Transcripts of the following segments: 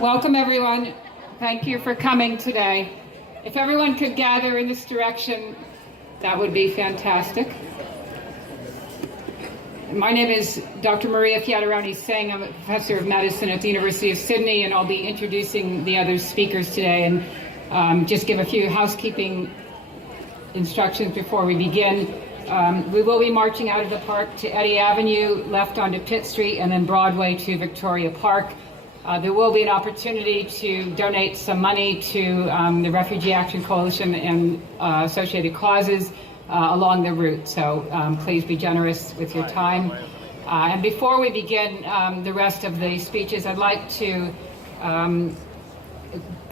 Welcome, everyone. Thank you for coming today. If everyone could gather in this direction, that would be fantastic. My name is Dr. Maria Fiataroni Singh. I'm a professor of medicine at the University of Sydney, and I'll be introducing the other speakers today and just give a few housekeeping instructions before we begin. We will be marching out of the park to Eddy Avenue, left onto Pitt Street, and then Broadway to Victoria Park. There will be an opportunity to donate some money to the Refugee Action Coalition and associated causes along the route. So please be generous with your time. And before we begin the rest of the speeches, I'd like to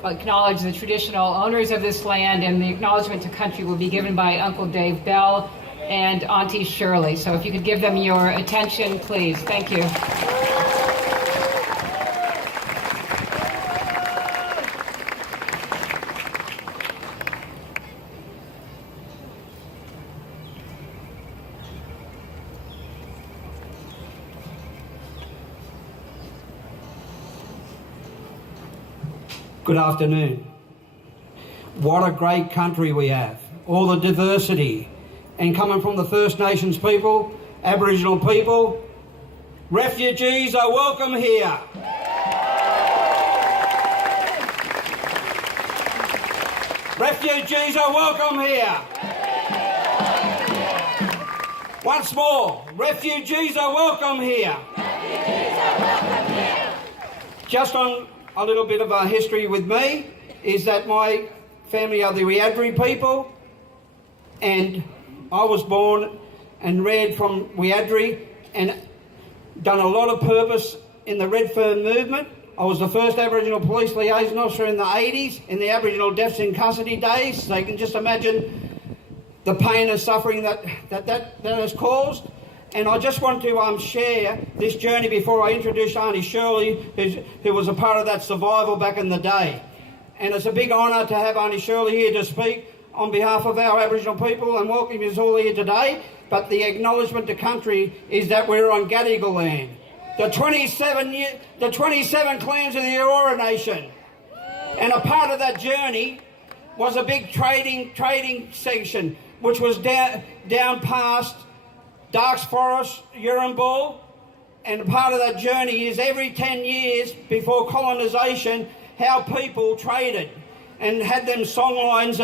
acknowledge the traditional owners of this land, and the acknowledgement to country will be given by Uncle Dave Bell and Auntie Shirley. So if you could give them your attention, please. Thank you. Good afternoon. What a great country we have. All the diversity. And coming from the First Nations people, Aboriginal people, refugees are welcome here. Refugees are welcome here. Once more, refugees are welcome here. Just on a little bit of a history with me is that my family are the Wiadjuri people, and I was born and reared from Wiadjuri and done a lot of purpose in the Red Fern movement. I was the first Aboriginal police liaison officer in the 80s in the Aboriginal deaths in custody days, so you can just imagine the pain and suffering that has caused. And I just want to share this journey before I introduce Auntie Shirley, who was a part of that survival back in the day. And it's a big honour to have Auntie Shirley here to speak on behalf of our Aboriginal people and welcome you all here today. But the acknowledgement to country is that we're on Gadigal land. The 27 clans of the Eora Nation. And a part of that journey was a big trading section, which was down past Darks Forest, Yurrumbul, and part of that journey is every 10 years before colonisation, how people traded and had them songlines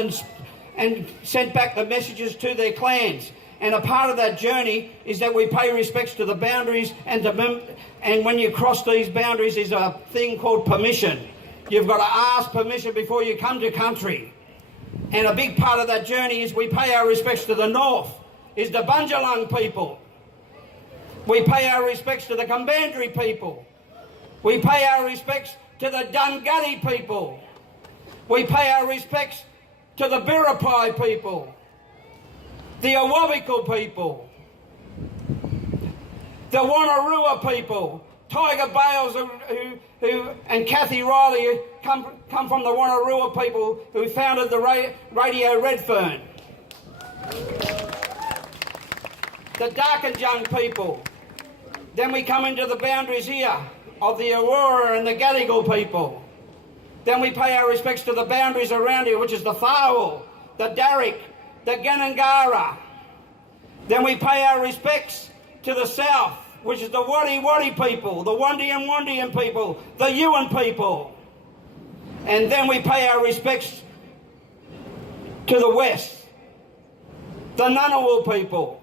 and sent back the messages to their clans. And a part of that journey is that we pay respects to the boundaries, and when you cross these boundaries is a thing called permission. You've got to ask permission before you come to country. And a big part of that journey is we pay our respects to the north, is the Bundjalung people. We pay our respects to the Kambandri people. We pay our respects to the Dunghutti people. We pay our respects to the Biripi people, the Awabakal people, the Wonnarua people. Tiger Bales who and Kathy Riley come from the Wonnarua people who founded the Radio Redfern. The Darkinjung people. Then we come into the boundaries here of the Aurora and the Gadigal people. Then we pay our respects to the boundaries around here, which is the Thawal, the Darrick, the Ganangara. Then we pay our respects to the south, which is the Wadi people, the Wandian people, the Yuan people. And then we pay our respects to the west, the Ngunnawal people,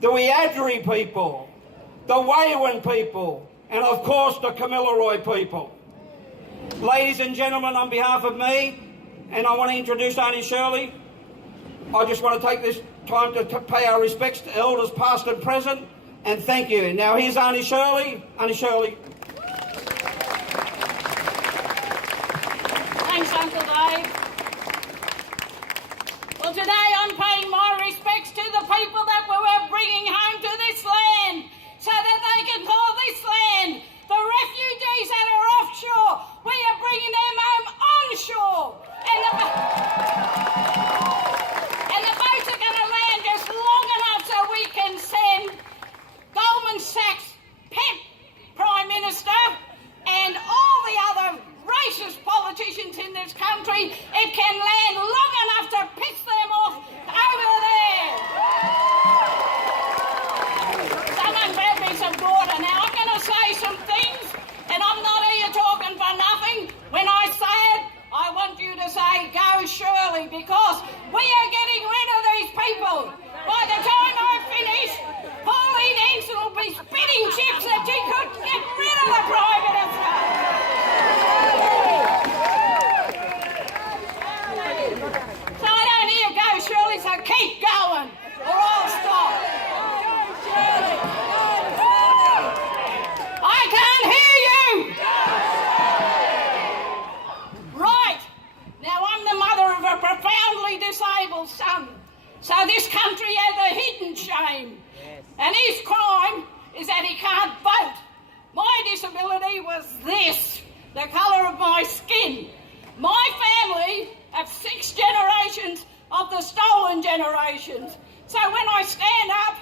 the Wiadjuri people, the Waywin people, and of course the Kamilaroi people. Ladies and gentlemen, on behalf of me, and I want to introduce Auntie Shirley, I just want to take this time to pay our respects to elders past and present, and thank you. Now here's Auntie Shirley. Auntie Shirley. Thanks, Uncle Dave. Well, today I'm paying my respects to the people that we were bringing home to this land so that they can call this land the refugees that are offshore. We are bringing them home onshore. And the boats are going to land just long enough so we can send Goldman Sachs, Pep Prime Minister, and all the other generations. So when I stand up,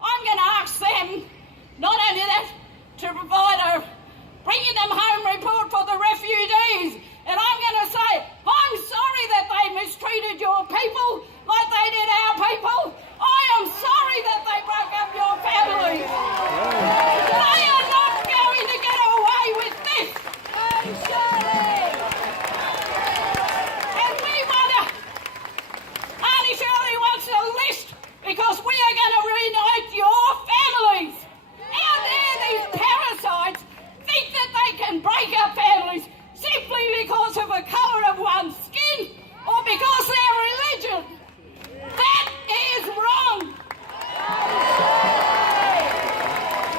I'm going to ask them, not only that, to provide a bringing them home report for the refugees. And I'm going to say, I'm sorry that they mistreated your people like they did our people. I am sorry that they broke up your families. They are not going to get away with this. And we want to, Auntie Shirley wants a list because we are going to reunite your families. Out there, these parasites think that they can break up families simply because of the colour of one's skin or because their religion. That is wrong.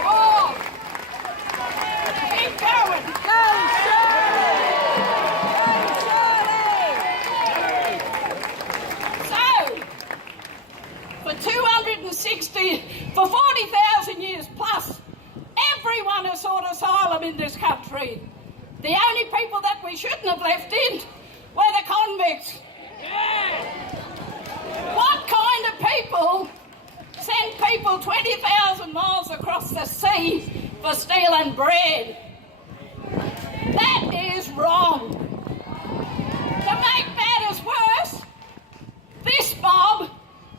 Oh. Keep going. So, for 260, for 40,000 years plus, everyone has sought asylum in this country. The only people that we shouldn't have left in were the convicts. What kind of people send people 20,000 miles across the sea for stealing bread? That is wrong. To make matters worse, this mob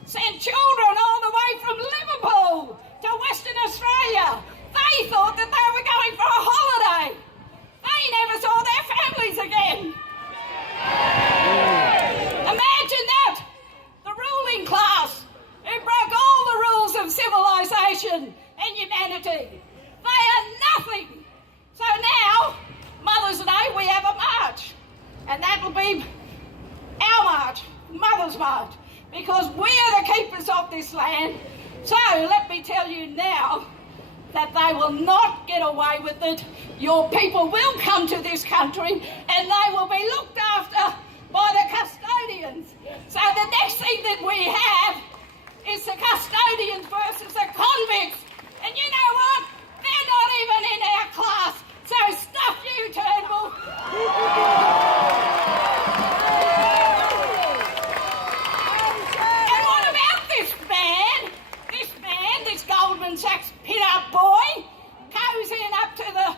sent children all the way from Liverpool to Western Australia. They thought that they were going for a holiday. They never saw their families again. Imagine that. The ruling class who broke all the rules of civilization and humanity. They are nothing. So now, Mother's Day, we have a march. And that'll be our march, Mother's March, because we are the keepers of this land. So let me tell you now that they will not get away with it. Your people will come to this country and they will be looked after by the custodians. So the next thing that we have is the custodians versus the convicts. And you know what? They're not even in our class. So stuff you, Turnbull. And what about this man? This Goldman Sachs pin-up boy, cozying up to the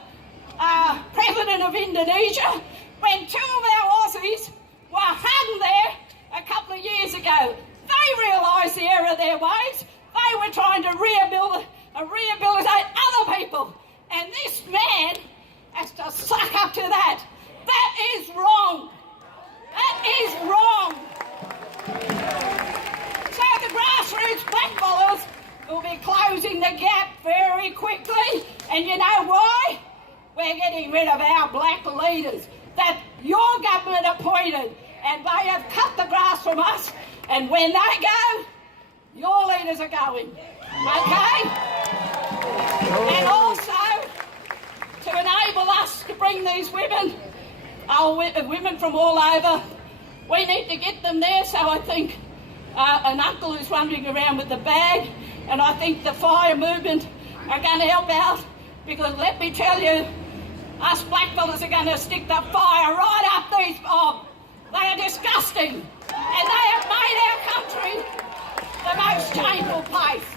President of Indonesia when two of our Aussies were hung there a couple of years ago. They realised the error of their ways. They were trying to rehabilitate other people. And this man has to suck up to that. That is wrong. That is wrong. So the grassroots blackballers will be closing the gap very quickly. And you know why? We're getting rid of our black leaders that your government appointed. And they have cut the grass from us. And when they go, your leaders are going. Okay? And also, to enable us to bring these women, women from all over, we need to get them there. So I think an uncle who's wandering around with the bag, and I think the fire movement are going to help out, because let me tell you, us blackfellas are going to stick the fire right up these mobs. They are disgusting, and they have made our country the most shameful place,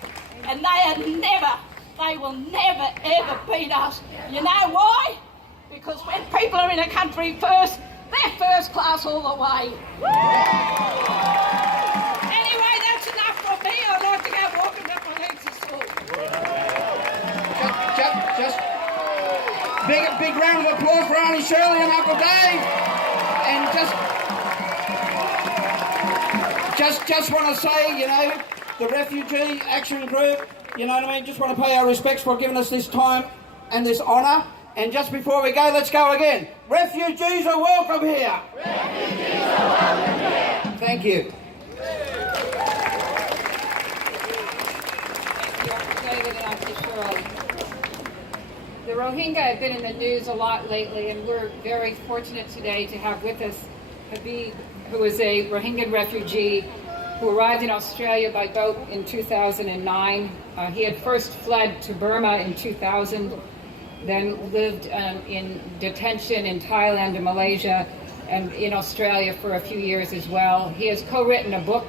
and they will never ever beat us. You know why? Because when people are in a country first, they're first class all the way. Anyway, that's enough from me. I'd like to go walking up my legs to school. Just big round of applause for Auntie Shirley and Uncle Dave. And just want to say, you know, the Refugee Action Group, you know what I mean, just want to pay our respects for giving us this time and this honour. And just before we go, let's go again. Refugees are welcome here. Refugees are welcome here. Thank you. David and Auntie Shirley. The Rohingya have been in the news a lot lately, and we're very fortunate today to have with us Habib, who is a Rohingya refugee who arrived in Australia by boat in 2009. He had first fled to Burma in 2000, then lived in detention in Thailand and Malaysia and in Australia for a few years as well. He has co-written a book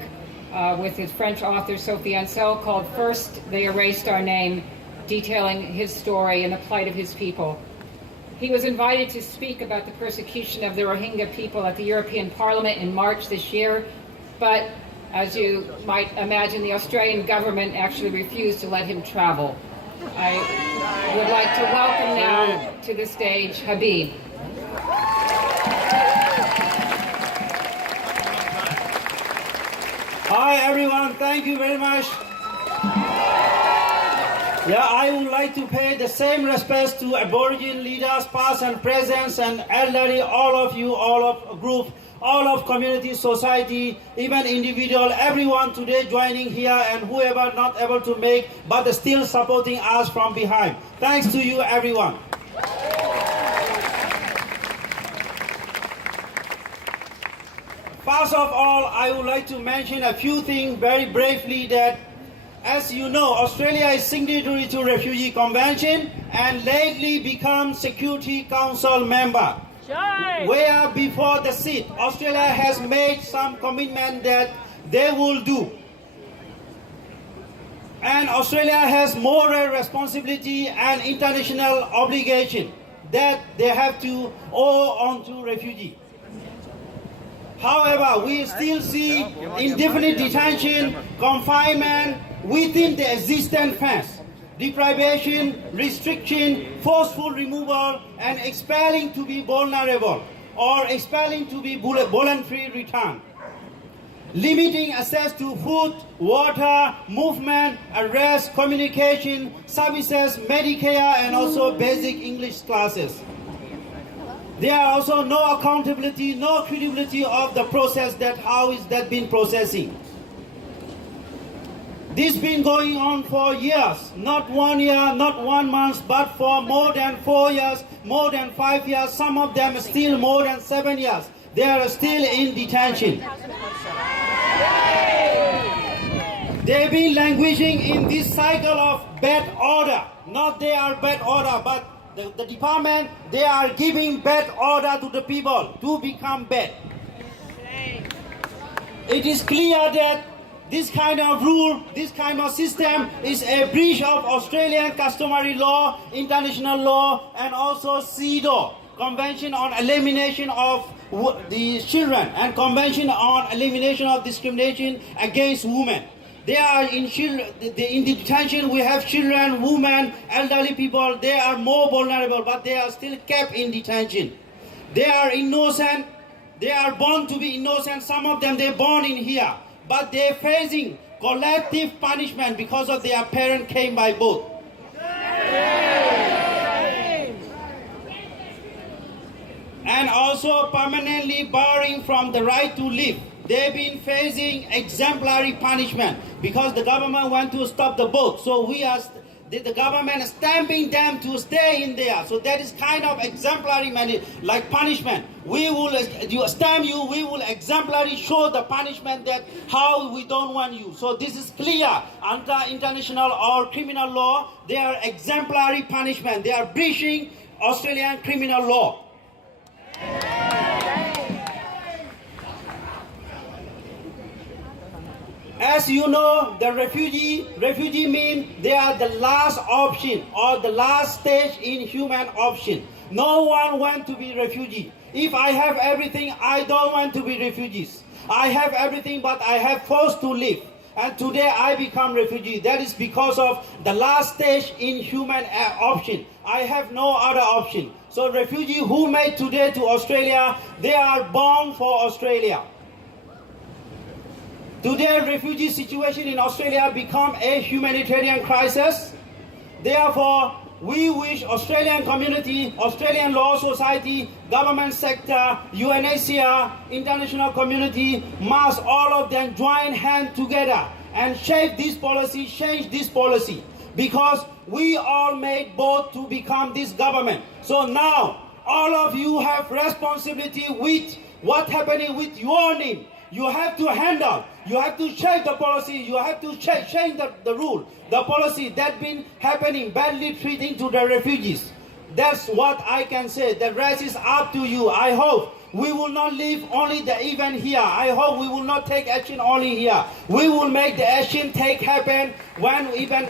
with his French author Sophie Ansel called First They Erased Our Name, detailing his story and the plight of his people. He was invited to speak about the persecution of the Rohingya people at the European Parliament in March this year, but as you might imagine, the Australian government actually refused to let him travel. I would like to welcome now to the stage Habib. Hi everyone, thank you very much. Yeah, I would like to pay the same respect to Aboriginal leaders, past and present, and elderly, all of you, all of group, all of community, society, even individual, everyone today joining here and whoever not able to make, but still supporting us from behind. Thanks to you, everyone. First of all, I would like to mention a few things very briefly that, as you know, Australia is signatory to Refugee Convention and lately become Security Council member. Where before the seat, Australia has made some commitment that they will do. And Australia has moral responsibility and international obligation that they have to owe on to refugees. However, we still see indefinite detention, confinement within the existing fence, deprivation, restriction, forceful removal, and expelling to be vulnerable, or expelling to be voluntary return. Limiting access to food, water, movement, arrest, communication, services, Medicare, and also basic English classes. There are also no accountability, no credibility of the process that how is that been processing. This been going on for years, not 1 year, not 1 month, but for more than 4 years, more than 5 years, some of them still more than 7 years. They are still in detention. They've been languishing in this cycle of bad order. Not they are bad order, but the department, they are giving bad order to the people to become bad. It is clear that this kind of rule, this kind of system is a breach of Australian customary law, international law, and also CEDAW, Convention on Elimination of the Children, and Convention on Elimination of Discrimination Against Women. They are in the detention. We have children, women, elderly people. They are more vulnerable, but they are still kept in detention. They are innocent. They are born to be innocent. Some of them, they're born in here, but they're facing collective punishment because of their parent came by boat. And also permanently barring from the right to live. They've been facing exemplary punishment because the government want to stop the boat. So the government is stamping them to stay in there. So that is kind of exemplary like punishment. We will stamp you, we will exemplary show the punishment that how we don't want you. So this is clear under international or criminal law. They are exemplary punishment. They are breaching Australian criminal law. As you know, the refugee means they are the last option or the last stage in human option. No one wants to be refugee. If I have everything, I don't want to be refugees. I have everything, but I have forced to live. And today I become refugee. That is because of the last stage in human option. I have no other option. So refugee who made today to Australia, they are born for Australia. Today, refugee situation in Australia become a humanitarian crisis. Therefore, we wish Australian community, Australian law society, government sector, UNHCR, international community, must all of them join hands together and shape this policy, change this policy. Because we all made both to become this government. So now, all of you have responsibility with what's happening with your name. You have to handle, you have to change the policy, you have to change the rule, the policy that's been happening, badly treating to the refugees. That's what I can say. The rest is up to you. I hope we will not leave only the event here. I hope we will not take action only here. We will make the action happen when even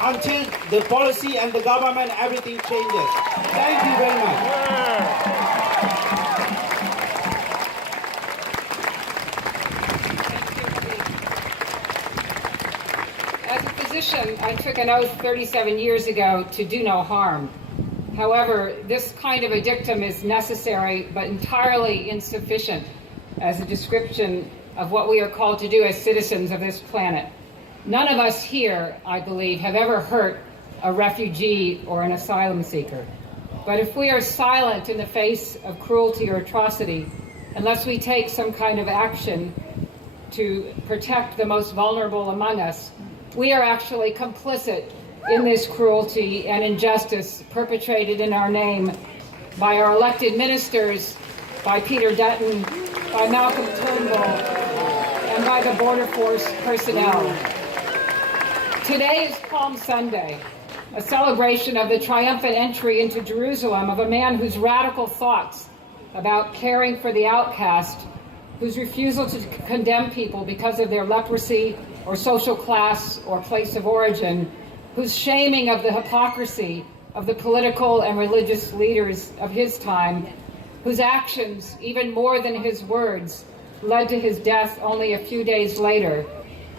until the policy and the government, everything changes. Thank you very much. As a physician, I took an oath 37 years ago to do no harm. However, this kind of a dictum is necessary but entirely insufficient as a description of what we are called to do as citizens of this planet. None of us here, I believe, have ever hurt a refugee or an asylum seeker. But if we are silent in the face of cruelty or atrocity, unless we take some kind of action to protect the most vulnerable among us, we are actually complicit in this cruelty and injustice perpetrated in our name by our elected ministers, by Peter Dutton, by Malcolm Turnbull, and by the Border Force personnel. Today is Palm Sunday, a celebration of the triumphant entry into Jerusalem of a man whose radical thoughts about caring for the outcast, whose refusal to condemn people because of their leprosy or social class or place of origin, whose shaming of the hypocrisy of the political and religious leaders of his time, whose actions, even more than his words, led to his death only a few days later.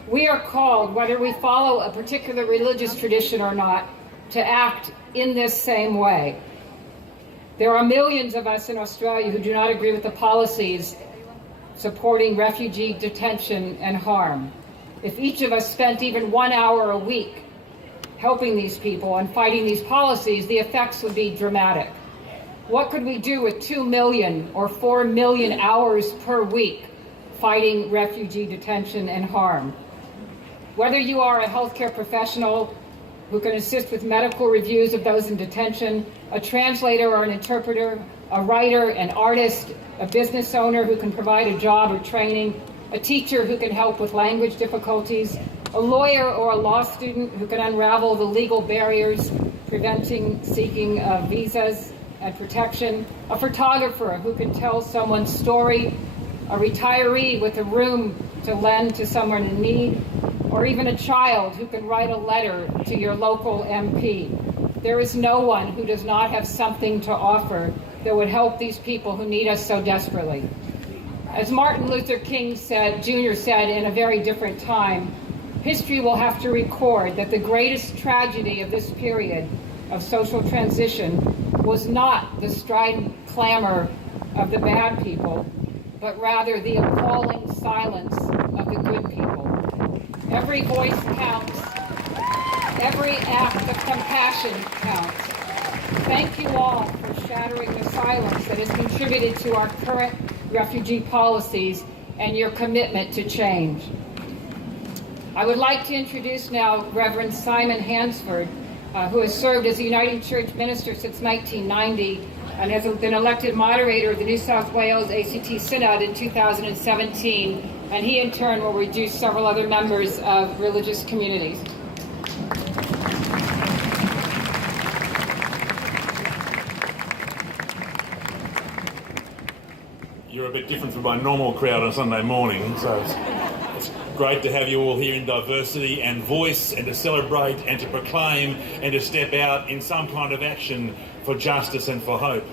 We are called, whether we follow a particular religious tradition or not, to act in this same way. There are millions of us in Australia who do not agree with the policies supporting refugee detention and harm. If each of us spent even 1 hour a week helping these people and fighting these policies, the effects would be dramatic. What could we do with 2 million or 4 million hours per week fighting refugee detention and harm? Whether you are a healthcare professional who can assist with medical reviews of those in detention, a translator or an interpreter, a writer, an artist, a business owner who can provide a job or training, a teacher who can help with language difficulties, a lawyer or a law student who can unravel the legal barriers preventing seeking visas and protection, a photographer who can tell someone's story, a retiree with a room to lend to someone in need, or even a child who can write a letter to your local MP. There is no one who does not have something to offer that would help these people who need us so desperately. As Martin Luther King Jr. said in a very different time, history will have to record that the greatest tragedy of this period of social transition was not the strident clamor of the bad people, but rather the appalling silence of the good people. Every voice counts. Every act of compassion counts. Thank you all for shattering the silence that has contributed to our current refugee policies and your commitment to change. I would like to introduce now Reverend Simon Hansford, who has served as a Uniting Church minister since 1990 and has been elected moderator of the New South Wales ACT Synod in 2017, and he in turn will introduce several other members of religious communities. You're a bit different from my normal crowd on Sunday morning, so it's great to have you all here in diversity and voice, and to celebrate and to proclaim and to step out in some kind of action for justice and for hope.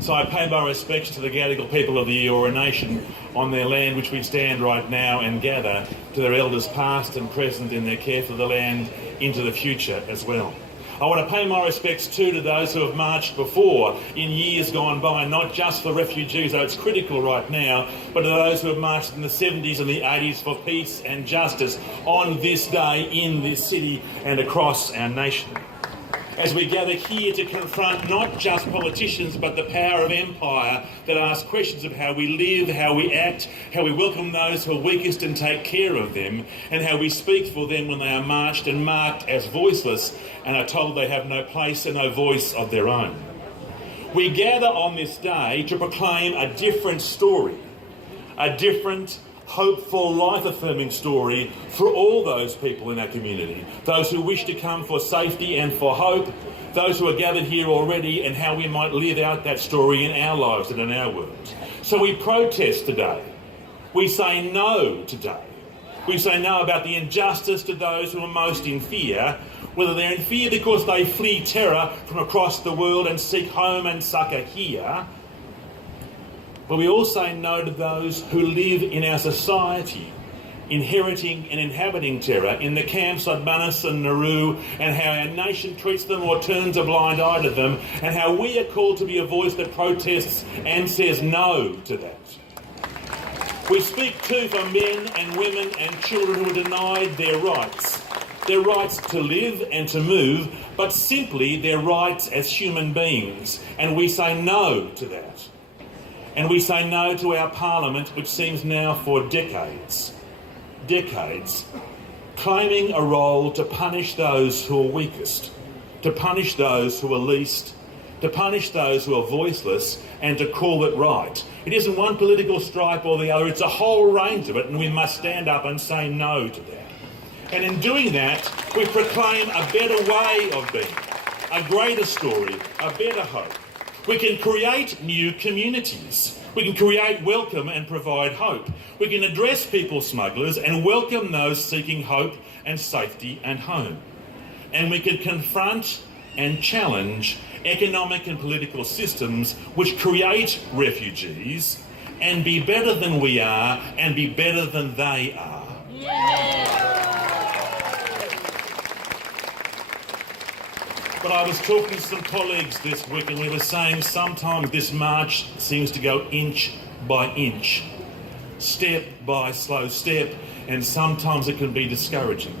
So I pay my respects to the Gadigal people of the Eora Nation on their land which we stand right now and gather, to their elders past and present in their care for the land into the future as well. I want to pay my respects too to those who have marched before in years gone by, not just for refugees, though it's critical right now, but to those who have marched in the 70s and the 80s for peace and justice on this day in this city and across our nation. As we gather here to confront not just politicians but the power of empire that ask questions of how we live, how we act, how we welcome those who are weakest and take care of them, and how we speak for them when they are marched and marked as voiceless and are told they have no place and no voice of their own. We gather on this day to proclaim a different story, a different, hopeful, life-affirming story for all those people in our community, those who wish to come for safety and for hope, those who are gathered here already, and how we might live out that story in our lives and in our world. So we protest today. We say no today. We say no about the injustice to those who are most in fear, whether they're in fear because they flee terror from across the world and seek home and succour here. But we also say no to those who live in our society, inheriting and inhabiting terror in the camps like Manus and Nauru, and how our nation treats them or turns a blind eye to them, and how we are called to be a voice that protests and says no to that. We speak too for men and women and children who are denied their rights to live and to move, but simply their rights as human beings, and we say no to that. And we say no to our parliament, which seems now for decades, claiming a role to punish those who are weakest, to punish those who are least, to punish those who are voiceless, and to call it right. It isn't one political stripe or the other, it's a whole range of it, and we must stand up and say no to that. And in doing that, we proclaim a better way of being, a greater story, a better hope. We can create new communities. We can create welcome and provide hope. We can address people smugglers and welcome those seeking hope and safety and home. And we can confront and challenge economic and political systems which create refugees and be better than we are and be better than they are. Yeah. But I was talking to some colleagues this week and we were saying sometimes this march seems to go inch by inch, step by slow step, and sometimes it can be discouraging.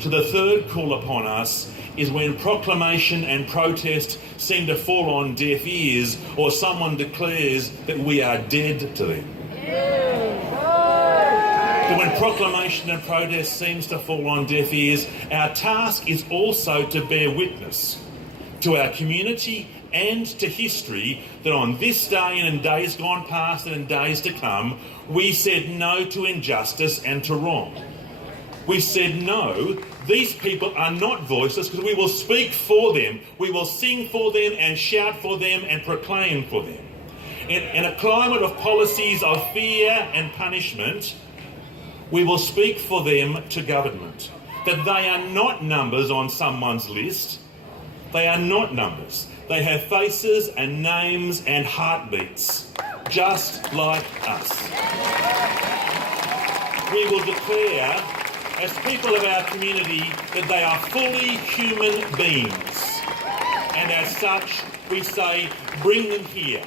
So the third call upon us is when proclamation and protest seem to fall on deaf ears or someone declares that we are dead to them. But when proclamation and protest seems to fall on deaf ears, our task is also to bear witness to our community and to history that on this day and in days gone past and in days to come, we said no to injustice and to wrong. We said no, these people are not voiceless because we will speak for them, we will sing for them and shout for them and proclaim for them. In a climate of policies of fear and punishment, we will speak for them to government, that they are not numbers on someone's list. They are not numbers. They have faces and names and heartbeats, just like us. We will declare, as people of our community, that they are fully human beings. And as such, we say, bring them here.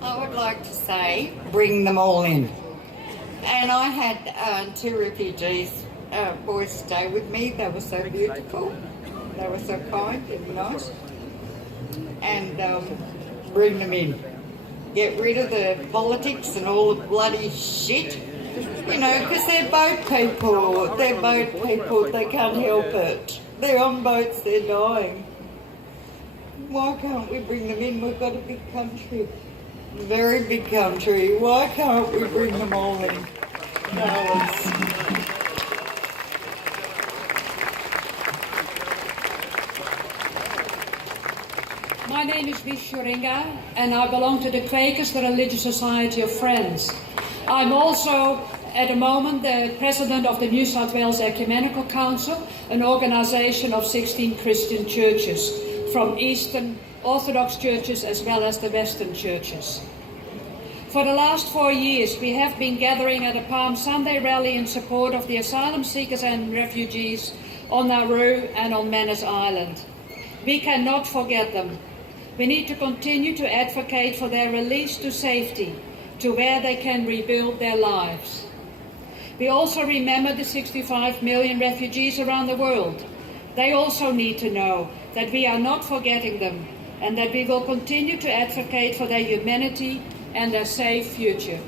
I would like to say, bring them all in. And I had two refugees boys stay with me. They were so beautiful. They were so kind and nice. And bring them in. Get rid of the politics and all the bloody shit. You know, because they're boat people. They're boat people. They can't help it. They're on boats. They're dying. Why can't we bring them in? We've got a big country. A very big country. Why can't we bring them all in? My name is Wies Joringa and I belong to the Quakers, the Religious Society of Friends. I'm also at the moment the president of the New South Wales Ecumenical Council, an organisation of 16 Christian churches, from Eastern Orthodox churches as well as the Western churches. For the last 4 years, we have been gathering at a Palm Sunday rally in support of the asylum seekers and refugees on Nauru and on Manus Island. We cannot forget them. We need to continue to advocate for their release to safety, to where they can rebuild their lives. We also remember the 65 million refugees around the world. They also need to know that we are not forgetting them and that we will continue to advocate for their humanity and their safe future.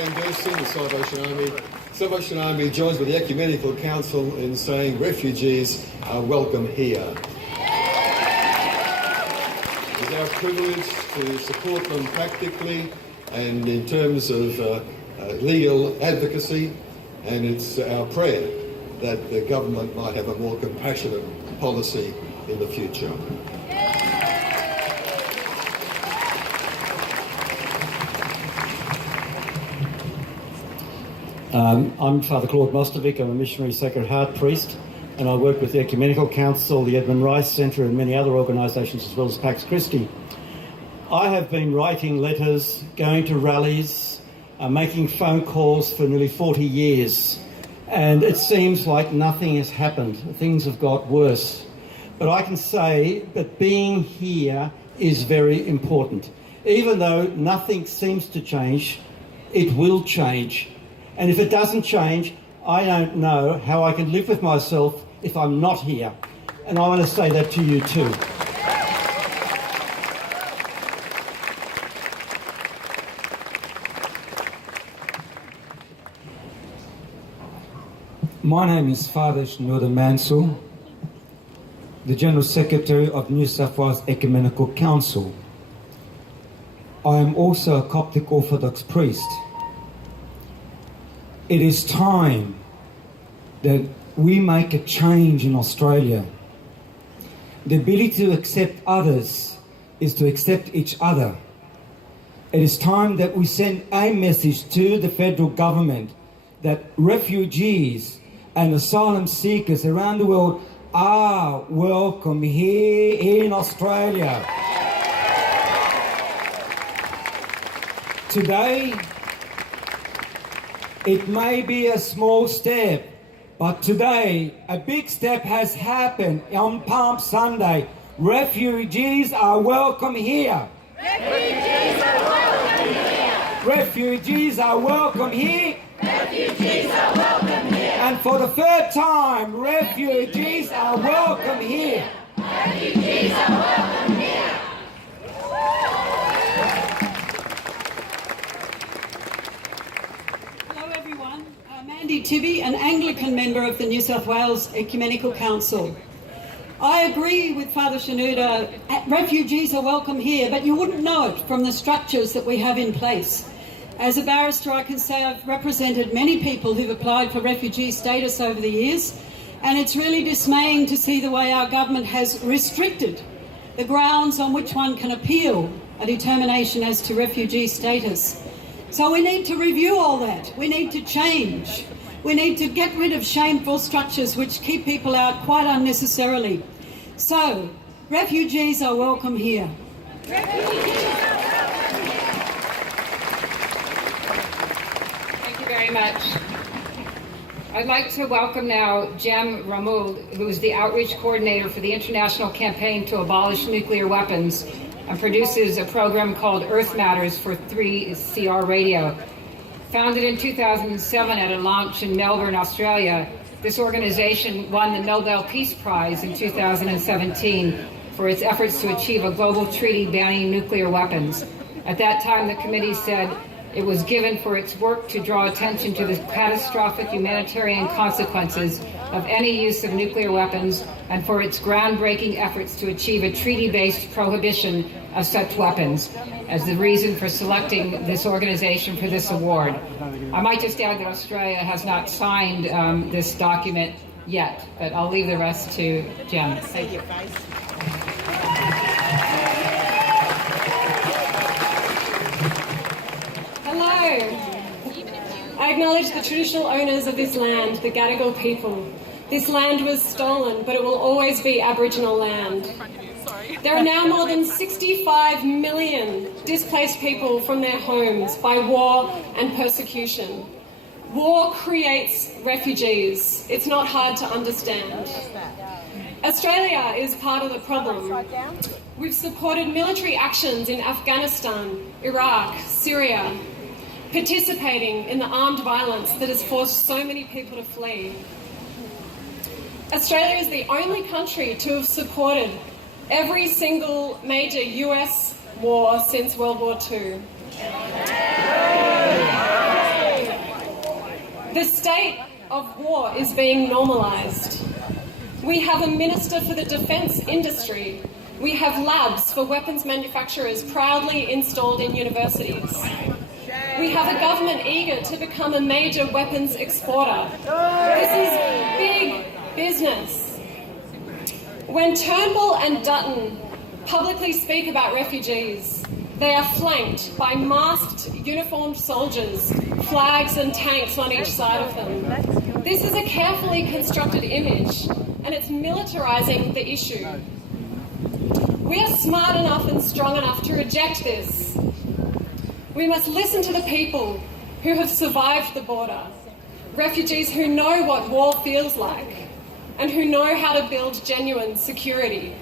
Graham Gerson, the Salvation Army. Salvation Army joins with the Ecumenical Council in saying refugees are welcome here. It's our privilege to support them practically and in terms of legal advocacy, and it's our prayer that the government might have a more compassionate policy in the future. I'm Father Claude Mostovic. I'm a missionary Sacred Heart priest, and I work with the Ecumenical Council, the Edmund Rice Centre, and many other organisations, as well as Pax Christi. I have been writing letters, going to rallies, making phone calls for nearly 40 years, and it seems like nothing has happened. Things have got worse. But I can say that being here is very important. Even though nothing seems to change, it will change. And if it doesn't change, I don't know how I can live with myself if I'm not here. And I want to say that to you too. My name is Father Shinoda Mansell, the General Secretary of New South Wales Ecumenical Council. I am also a Coptic Orthodox priest. It is time that we make a change in Australia. The ability to accept others is to accept each other. It is time that we send a message to the federal government that refugees and asylum seekers around the world are welcome here in Australia. Today, it may be a small step, but today a big step has happened on Palm Sunday. Refugees are welcome here. Refugees are welcome here. Refugees are welcome here. Refugees are welcome here. And for the third time, refugees are welcome here. Refugees are welcome here. Hello everyone, Mandy Tibby, an Anglican member of the New South Wales Ecumenical Council. I agree with Father Shinoda, refugees are welcome here, but you wouldn't know it from the structures that we have in place. As a barrister, I can say I've represented many people who've applied for refugee status over the years, and it's really dismaying to see the way our government has restricted the grounds on which one can appeal a determination as to refugee status. So we need to review all that. We need to change. We need to get rid of shameful structures which keep people out quite unnecessarily. So, refugees are welcome here. Thank you very much. I'd like to welcome now Jem Ramoul, who is the outreach coordinator for the International Campaign to Abolish Nuclear Weapons and produces a program called Earth Matters for 3CR Radio. Founded in 2007 at a launch in Melbourne, Australia, this organization won the Nobel Peace Prize in 2017 for its efforts to achieve a global treaty banning nuclear weapons. At that time, the committee said it was given for its work to draw attention to the catastrophic humanitarian consequences of any use of nuclear weapons and for its groundbreaking efforts to achieve a treaty-based prohibition of such weapons as the reason for selecting this organization for this award. I might just add that Australia has not signed this document yet, but I'll leave the rest to Jem. Thank you. Hello. I acknowledge the traditional owners of this land, the Gadigal people. This land was stolen, but it will always be Aboriginal land. There are now more than 65 million displaced people from their homes by war and persecution. War creates refugees. It's not hard to understand. Australia is part of the problem. We've supported military actions in Afghanistan, Iraq, Syria, participating in the armed violence that has forced so many people to flee. Australia is the only country to have supported every single major US war since World War II. The state of war is being normalised. We have a minister for the defence industry. We have labs for weapons manufacturers proudly installed in universities. We have a government eager to become a major weapons exporter. This is big business. When Turnbull and Dutton publicly speak about refugees, they are flanked by masked, uniformed soldiers, flags and tanks on each side of them. This is a carefully constructed image, and it's militarising the issue. We are smart enough and strong enough to reject this. We must listen to the people who have survived the border, refugees who know what war feels like, and who know how to build genuine security.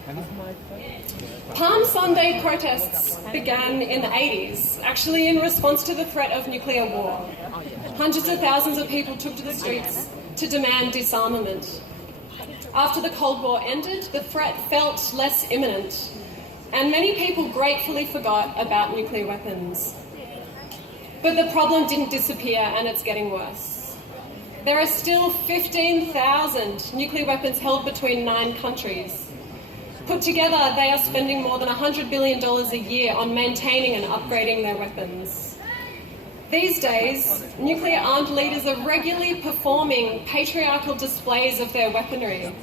Palm Sunday protests began in the 80s, actually in response to the threat of nuclear war. Hundreds of thousands of people took to the streets to demand disarmament. After the Cold War ended, the threat felt less imminent, and many people gratefully forgot about nuclear weapons. But the problem didn't disappear, and it's getting worse. There are still 15,000 nuclear weapons held between 9 countries. Put together, they are spending more than $100 billion a year on maintaining and upgrading their weapons. These days, nuclear-armed leaders are regularly performing patriarchal displays of their weaponry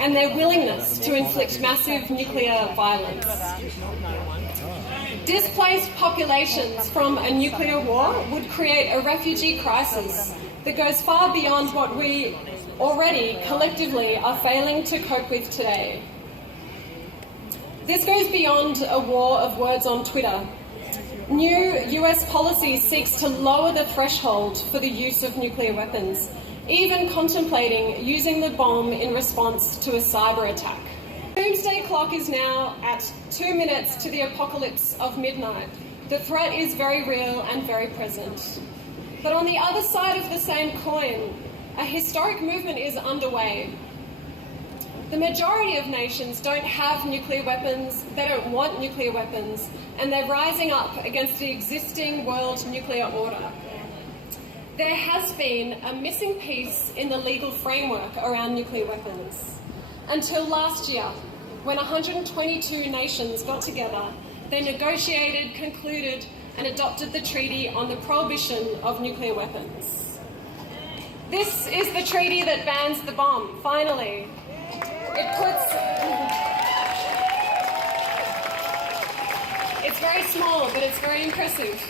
and their willingness to inflict massive nuclear violence. Displaced populations from a nuclear war would create a refugee crisis that goes far beyond what we already collectively are failing to cope with today. This goes beyond a war of words on Twitter. New US policy seeks to lower the threshold for the use of nuclear weapons, even contemplating using the bomb in response to a cyber attack. The doomsday clock is now at 2 minutes to the apocalypse of midnight. The threat is very real and very present. But on the other side of the same coin, a historic movement is underway. The majority of nations don't have nuclear weapons, they don't want nuclear weapons, and they're rising up against the existing world nuclear order. There has been a missing piece in the legal framework around nuclear weapons. Until last year, when 122 nations got together, they negotiated, concluded, and adopted the Treaty on the Prohibition of Nuclear Weapons. This is the treaty that bans the bomb, finally. It's very small, but it's very impressive.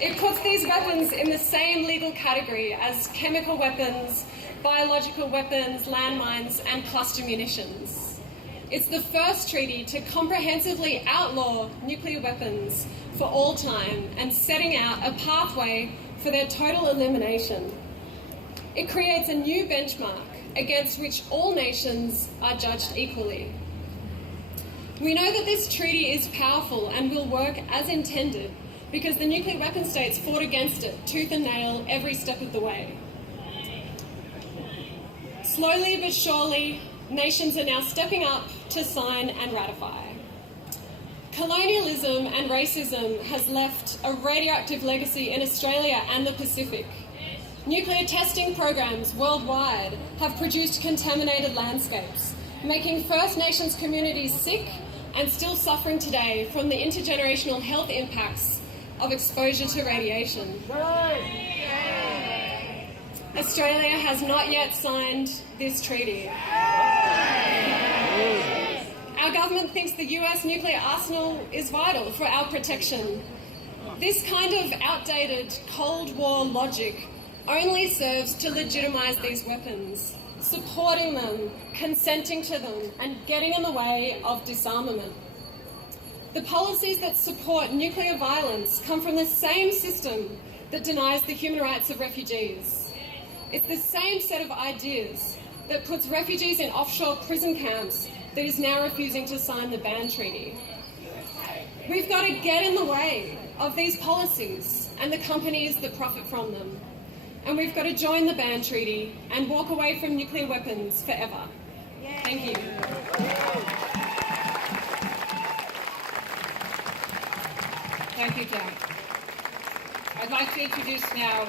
It puts these weapons in the same legal category as chemical weapons, biological weapons, landmines, and cluster munitions. It's the first treaty to comprehensively outlaw nuclear weapons for all time and setting out a pathway for their total elimination. It creates a new benchmark against which all nations are judged equally. We know that this treaty is powerful and will work as intended because the nuclear weapon states fought against it tooth and nail every step of the way. Slowly but surely, nations are now stepping up to sign and ratify. Colonialism and racism has left a radioactive legacy in Australia and the Pacific. Nuclear testing programs worldwide have produced contaminated landscapes, making First Nations communities sick and still suffering today from the intergenerational health impacts of exposure to radiation. Australia has not yet signed this treaty. Our government thinks the US nuclear arsenal is vital for our protection. This kind of outdated Cold War logic only serves to legitimise these weapons, supporting them, consenting to them, and getting in the way of disarmament. The policies that support nuclear violence come from the same system that denies the human rights of refugees. It's the same set of ideas that puts refugees in offshore prison camps that is now refusing to sign the ban treaty. We've got to get in the way of these policies and the companies that profit from them. And we've got to join the ban treaty and walk away from nuclear weapons forever. Thank you. Thank you, Jack. I'd like to introduce now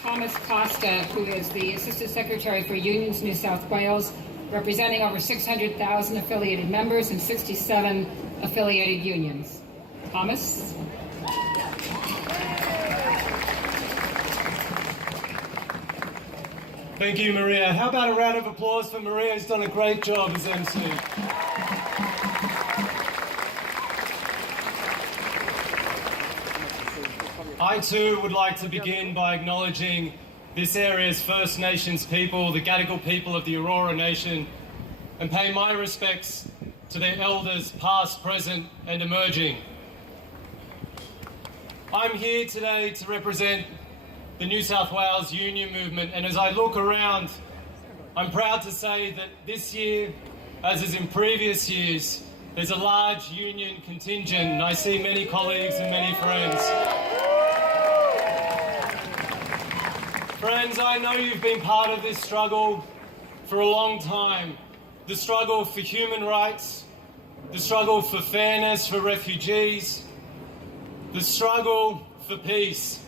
Thomas Costa, who is the Assistant Secretary for Unions New South Wales, representing over 600,000 affiliated members and 67 affiliated unions. Thomas? Thank you, Maria. How about a round of applause for Maria, who's done a great job as MC. I too would like to begin by acknowledging this area's First Nations people, the Gadigal people of the Aurora Nation, and pay my respects to their elders past, present and emerging. I'm here today to represent the New South Wales union movement, and as I look around, I'm proud to say that this year, as is in previous years, there's a large union contingent, and I see many colleagues and many friends. Friends, I know you've been part of this struggle for a long time. The struggle for human rights, the struggle for fairness for refugees, the struggle for peace.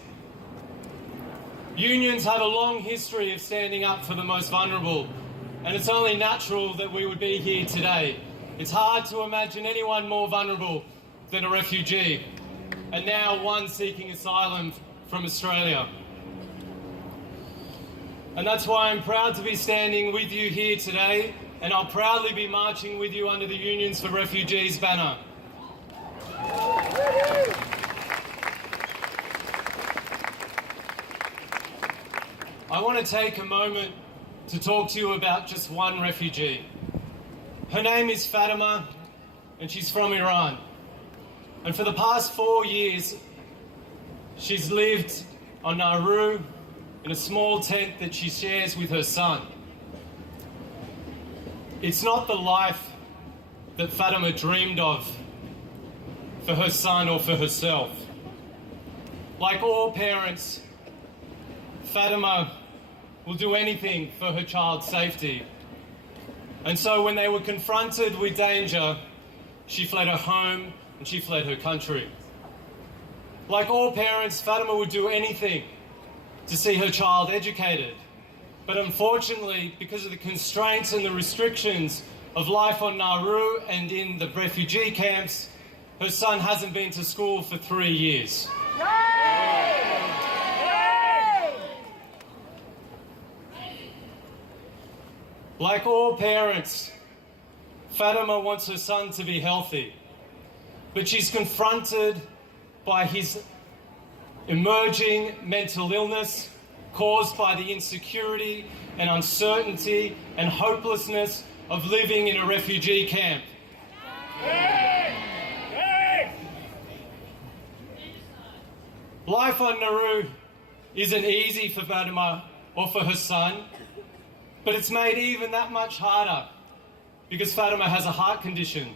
Unions have a long history of standing up for the most vulnerable, and it's only natural that we would be here today. It's hard to imagine anyone more vulnerable than a refugee, and now one seeking asylum from Australia. And that's why I'm proud to be standing with you here today, and I'll proudly be marching with you under the Unions for Refugees banner. I want to take a moment to talk to you about just one refugee. Her name is Fatima, and she's from Iran. And for the past 4 years, she's lived on Nauru in a small tent that she shares with her son. It's not the life that Fatima dreamed of for her son or for herself. Like all parents, Fatima will do anything for her child's safety. And so when they were confronted with danger, she fled her home and she fled her country. Like all parents, Fatima would do anything to see her child educated. But unfortunately, because of the constraints and the restrictions of life on Nauru and in the refugee camps, her son hasn't been to school for 3 years. Like all parents, Fatima wants her son to be healthy, but she's confronted by his emerging mental illness caused by the insecurity and uncertainty and hopelessness of living in a refugee camp. Life on Nauru isn't easy for Fatima or for her son, but it's made even that much harder because Fatima has a heart condition.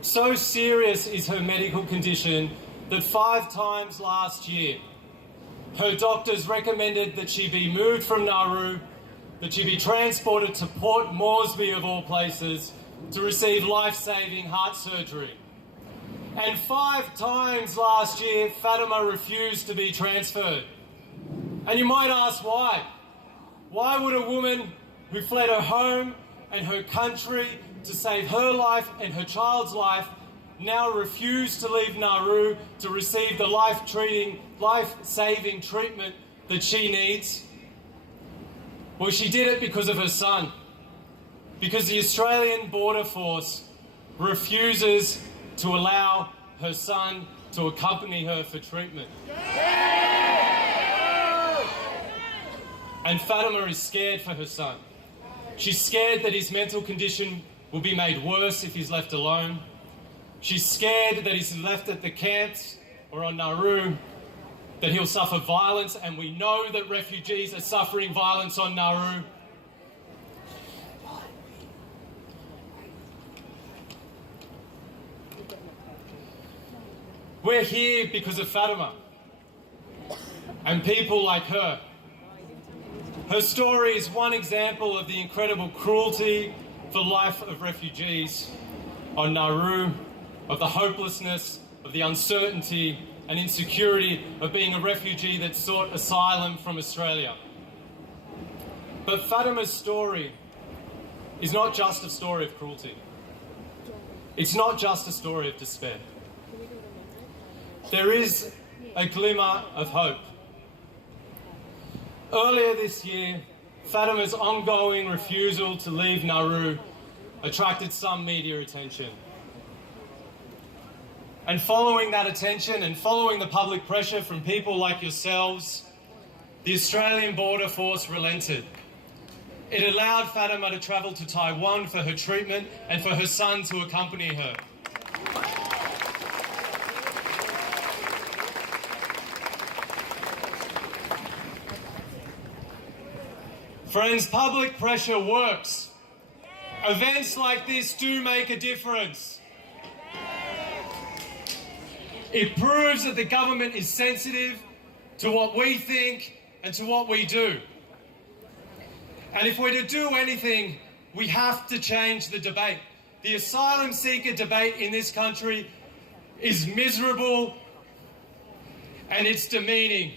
So serious is her medical condition that 5 times last year, her doctors recommended that she be moved from Nauru, that she be transported to Port Moresby of all places to receive life-saving heart surgery. And 5 times last year, Fatima refused to be transferred. And you might ask why? Why would a woman who fled her home and her country to save her life and her child's life now refuse to leave Nauru to receive the life-saving treatment that she needs? Well, she did it because of her son. Because the Australian Border Force refuses to allow her son to accompany her for treatment. And Fatima is scared for her son. She's scared that his mental condition will be made worse if he's left alone. She's scared that he's left at the camps or on Nauru, that he'll suffer violence, and we know that refugees are suffering violence on Nauru. We're here because of Fatima and people like her. Her story is one example of the incredible cruelty for life of refugees on Nauru, of the hopelessness, of the uncertainty, and insecurity of being a refugee that sought asylum from Australia. But Fatima's story is not just a story of cruelty. It's not just a story of despair. There is a glimmer of hope. Earlier this year, Fatima's ongoing refusal to leave Nauru attracted some media attention. And following that attention and following the public pressure from people like yourselves, the Australian Border Force relented. It allowed Fatima to travel to Taiwan for her treatment and for her son to accompany her. Friends, public pressure works. Events like this do make a difference. It proves that the government is sensitive to what we think and to what we do. And if we're to do anything, we have to change the debate. The asylum seeker debate in this country is miserable and it's demeaning.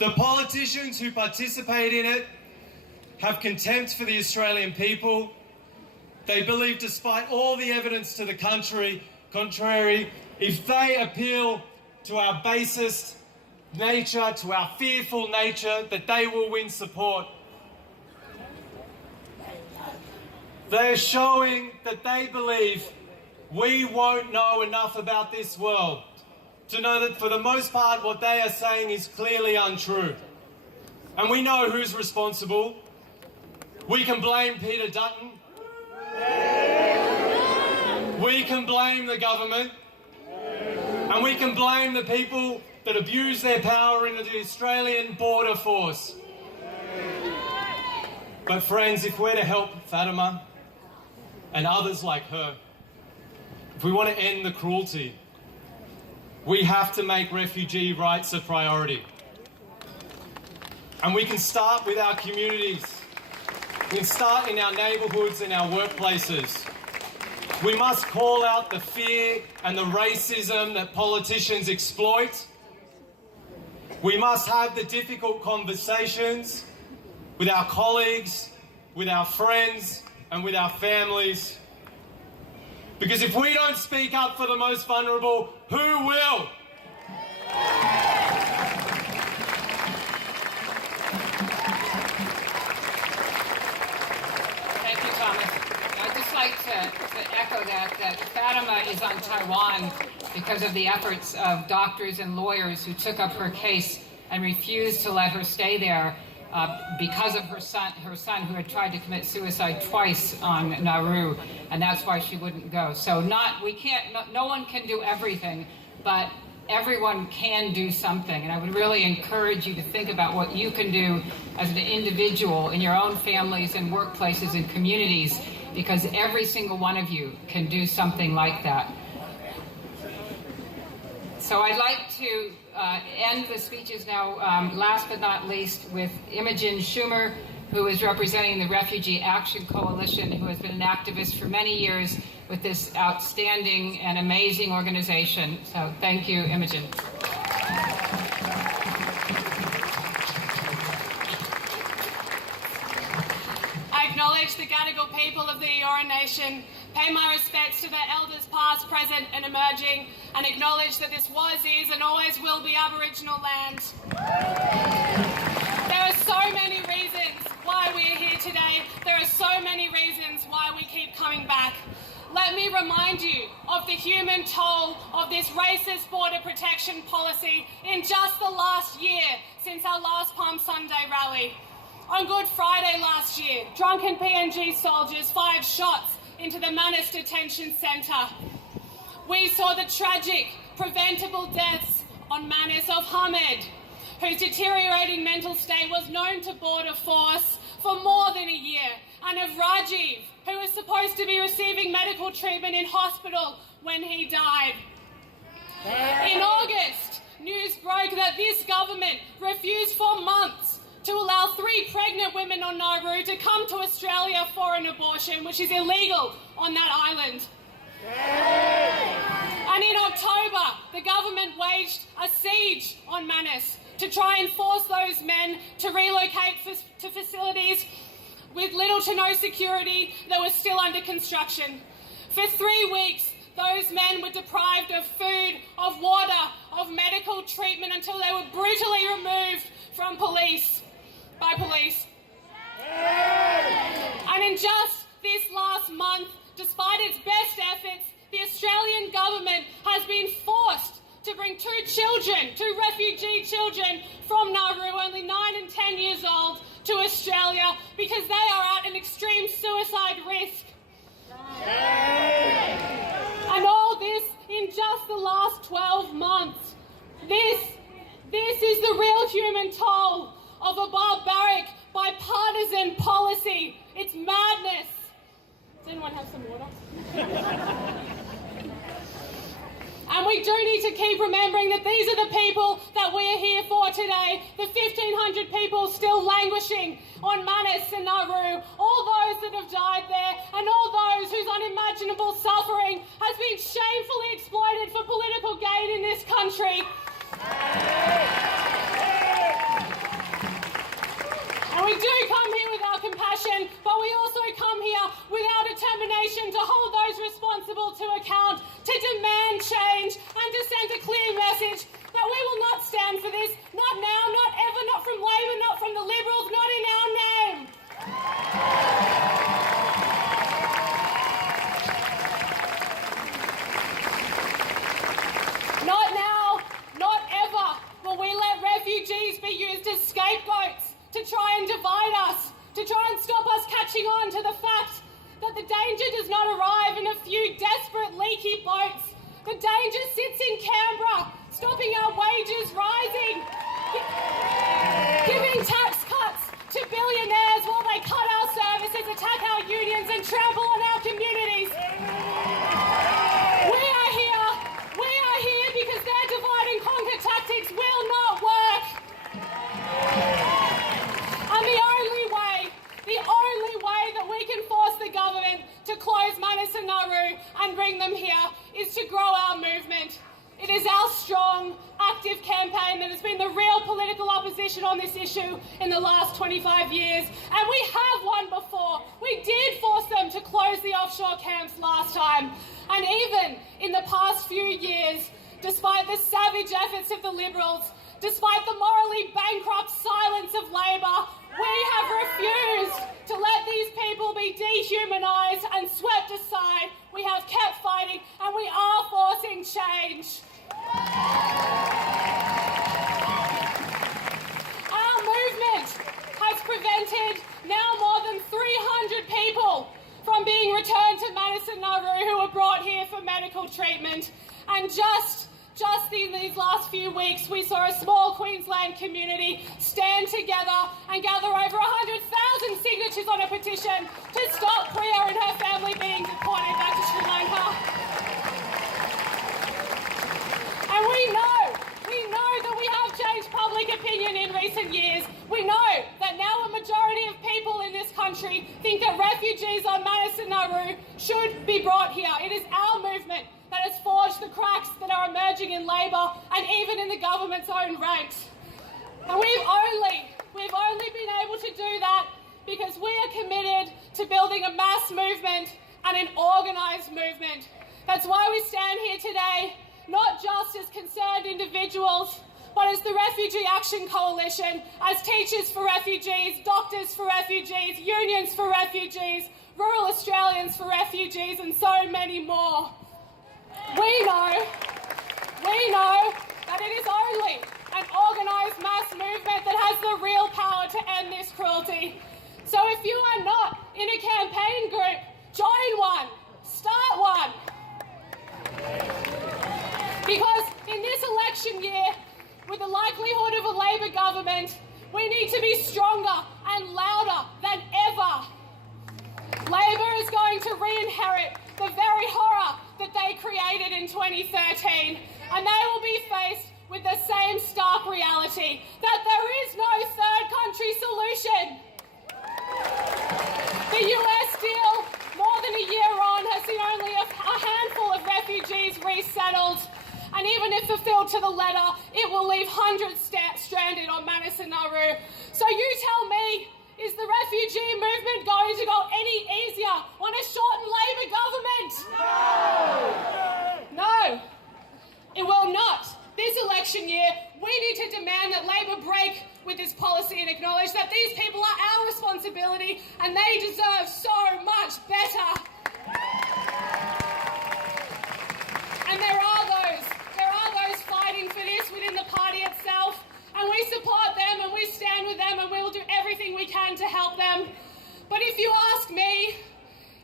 The politicians who participate in it have contempt for the Australian people. They believe, despite all the evidence to the contrary, if they appeal to our basest nature, to our fearful nature, that they will win support. They're showing that they believe we won't know enough about this world to know that for the most part what they are saying is clearly untrue. And we know who's responsible. We can blame Peter Dutton. We can blame the government. And we can blame the people that abuse their power in the Australian Border Force. But friends, if we're to help Fatima and others like her, if we want to end the cruelty, we have to make refugee rights a priority. And we can start with our communities. We can start in our neighbourhoods and our workplaces. We must call out the fear and the racism that politicians exploit. We must have the difficult conversations with our colleagues, with our friends, and with our families. Because if we don't speak up for the most vulnerable, who will? Thank you, Thomas. I'd just like to echo that Fatima is on Taiwan because of the efforts of doctors and lawyers who took up her case and refused to let her stay there because of her son who had tried to commit suicide twice on Nauru, and that's why she wouldn't go. So no one can do everything, but everyone can do something. And I would really encourage you to think about what you can do as an individual in your own families and workplaces and communities, because every single one of you can do something like that. So I'd like to end the speeches now, last but not least, with Imogen Schumer, who is representing the Refugee Action Coalition, who has been an activist for many years with this outstanding and amazing organization. So thank you, Imogen. I acknowledge the Gadigal people of the Eora Nation, pay my respects to their elders past, present and emerging, and acknowledge that this was, is and always will be Aboriginal land. There are so many reasons why we are here today. There are so many reasons why we keep coming back. Let me remind you of the human toll of this racist border protection policy in just the last year since our last Palm Sunday rally. On Good Friday last year, drunken PNG soldiers fired shots into the Manus Detention Centre. We saw the tragic, preventable deaths on Manus of Hamed, whose deteriorating mental state was known to Border Force for more than a year, and of Rajiv, who was supposed to be receiving medical treatment in hospital when he died. In August, news broke that this government refused for months to allow 3 pregnant women on Nauru to come to Australia for an abortion, which is illegal on that island. And in October, the government waged a siege on Manus to try and force those men to relocate to facilities with little to no security that were still under construction. For 3 weeks, those men were deprived of food, of water, of medical treatment until they were brutally removed from by police. And in just this last month, despite its best efforts, the Australian government has been forced to bring two refugee children from Nauru, only 9 and 10 years old, to Australia because they are at an extreme suicide risk. And all this in just the last 12 months. This is the real human toll of a barbaric, bipartisan policy. It's madness. Does anyone have some water? And we do need to keep remembering that these are the people that we're here for today. The 1,500 people still languishing on Manus and Nauru. All those that have died there and all those whose unimaginable suffering has been shamefully exploited for political gain in this country. And we do come here with our compassion, but we also come here with our determination to hold those responsible to account, to demand change, and to send a clear message that we will not stand for this, not now, not ever, not from Labor, not from the Liberals, not in our name. Not now, not ever will we let refugees be used as scapegoats to try and divide us, to try and stop us catching on to the fact that the danger does not arrive in a few desperate, leaky boats. The danger sits in Canberra, stopping our wages rising, giving tax cuts to billionaires while they cut our services, attack our unions and trample on our communities. We are here because their divide and conquer tactics will not work. And the only way that we can force the government to close Manus and Nauru and bring them here is to grow our movement. It is our strong, active campaign that has been the real political opposition on this issue in the last 25 years. And we have won before. We did force them to close the offshore camps last time. And even in the past few years, despite the savage efforts of the Liberals, despite the morally bankrupt silence of Labor, we have refused to let these people be dehumanised and swept aside. We have kept fighting and we are forcing change. Our movement has prevented now more than 300 people from being returned to Manus and Nauru who were brought here for medical treatment. And just in these last few weeks, we saw a small Queensland community stand together and gather over 100,000 signatures on a petition to stop Priya and her family being deported back to Sri Lanka. And we know that we have changed public opinion in recent years. We know that now a majority of people in this country think that refugees on Manus and Nauru should be brought here. It is our movement that has forged the cracks that are emerging in Labor and even in the government's own ranks. And we've only been able to do that because we are committed to building a mass movement and an organised movement. That's why we stand here today, not just as concerned individuals, but as the Refugee Action Coalition, as Teachers for Refugees, Doctors for Refugees, Unions for Refugees, Rural Australians for Refugees, and so many more. We know that it is only an organised mass movement that has the real power to end this cruelty. So if you are not in a campaign group, join one, start one. Because in this election year, with the likelihood of a Labor government, we need to be stronger and louder than ever. Labor is going to re-inherit the very horror that they created in 2013, and they will be faced with the same stark reality that there is no third country solution. The US deal, more than a year on, has seen only a handful of refugees resettled, hundreds stranded on Madison Nauru. So you tell me, is the refugee movement going to go any easier on a shortened Labor government? No! No, it will not. This election year, we need to demand that Labor break with this policy and acknowledge that these people are our responsibility and they deserve so much better. And there are those fighting for this within the party itself, and we support them and we stand with them and we will do everything we can to help them. But if you ask me,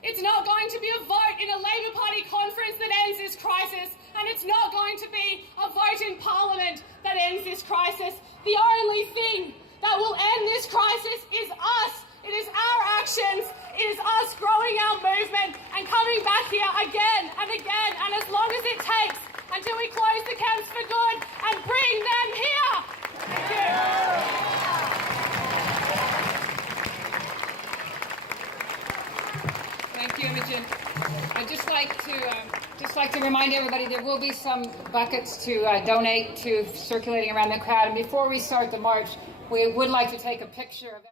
it's not going to be a vote in a Labor Party conference that ends this crisis, and it's not going to be a vote in Parliament that ends this crisis. The only thing that will end this crisis is us. It is our actions. It is us growing our movement and coming back here again and again, and as long as it takes until we close the camps for good and bring them here. Thank you. Thank you, Imogen. I'd just like to remind everybody there will be some buckets to donate to circulating around the crowd. And before we start the march, we would like to take a picture of